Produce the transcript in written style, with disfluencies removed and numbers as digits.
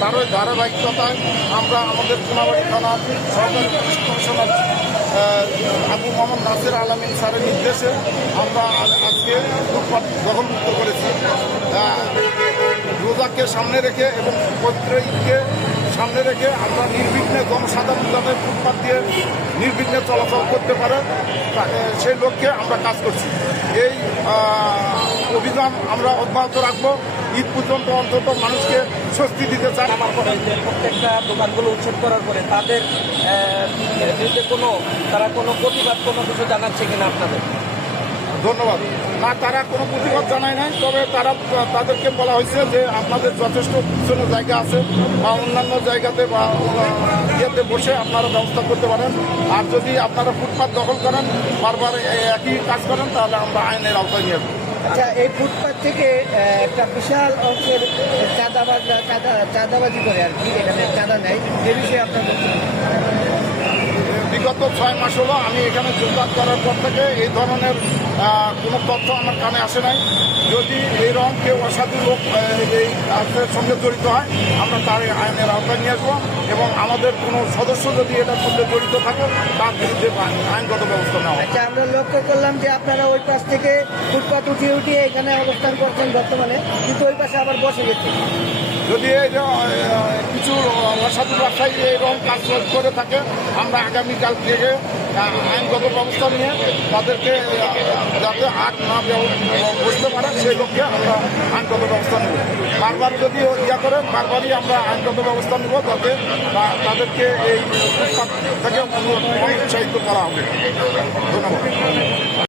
তারই ধারাবাহিকতায় আমরা আমাদের কোনাবাড়ি থানা সরকারি পুলিশ কমিশনার আবু মোহাম্মদ নাসির আলামিন স্যারের নির্দেশে আমরা আজকে ফুটপাত দখলমুক্ত করেছি। রোজাকে সামনে রেখে এবং পবিত্র ঈদকে সামনে রেখে আমরা নির্বিঘ্নে জনসাধারণ যাতে ফুটপাত দিয়ে নির্বিঘ্নে চলাচল করতে পারে সেই লক্ষ্যে আমরা কাজ করছি। এই অভিযান আমরা অব্যাহত রাখবো ঈদ পর্যন্ত, অন্তত মানুষকে স্বস্তি দিতে চাই। আমার পরে যে প্রত্যেকটা দোকানগুলো উচ্ছেদ করার পরে তাদের বিরুদ্ধে তারা কোনো প্রতিবাদ কোনো কিছু জানাচ্ছে কিনা আপনাদের? ধন্যবাদ। না, তারা কোনো প্রতিবাদ জানায় নাই, তবে তাদেরকে বলা হয়েছে যে আপনাদের যথেষ্ট পিছনে জায়গা আছে বা অন্যান্য জায়গাতে বা ইয়েতে বসে আপনারা ব্যবস্থা করতে পারেন। আর যদি আপনারা ফুটপাত দখল করেন, বারবার একই কাজ করেন, তাহলে আমরা আইনের আওতায় নিয়ে আসবো। আচ্ছা, এই ফুটপাত থেকে একটা বিশাল অংশের চাঁদাবাজি করে আর কি, এখানে চাঁদা নেয়, এ বিষয়ে আপনাদের বিগত 6 মাস হলো আমি এখানে যোগদান করার পর থেকে এই ধরনের কোনো তথ্য আমার কানে আসে নাই। যদি এইরকম কেউ অসাধু লোক এই কাজের সঙ্গে জড়িত হয়, আমরা তার আইনের আওতায় নিয়ে আসবো এবং আমাদের কোনো সদস্য যদি এটার সঙ্গে জড়িত থাকে তার বিরুদ্ধে আইনগত ব্যবস্থা নেওয়া হবে। আচ্ছা, আমরা লক্ষ্য করলাম যে আপনারা ওই পাশ থেকে ফুটপাত উঠিয়ে এখানে অবস্থান করছেন বর্তমানে, কিন্তু ওই পাশে আবার বসে গেছে। যদি এই যে কিছু অসাধু ব্যবসায়ী এইরকম কাজ করে থাকে, আমরা আগামীকাল থেকে আইনগত ব্যবস্থা নিয়ে তাদেরকে যাতে আট না বসতে পারে সেই লক্ষ্যে আমরা আইনগত ব্যবস্থা নেব। বারবার যদি করে বারবারই আমরা আইনগত ব্যবস্থা নেব, যাতে তাদেরকে এই থেকে উৎসাহিত করা হবে। ধন্যবাদ।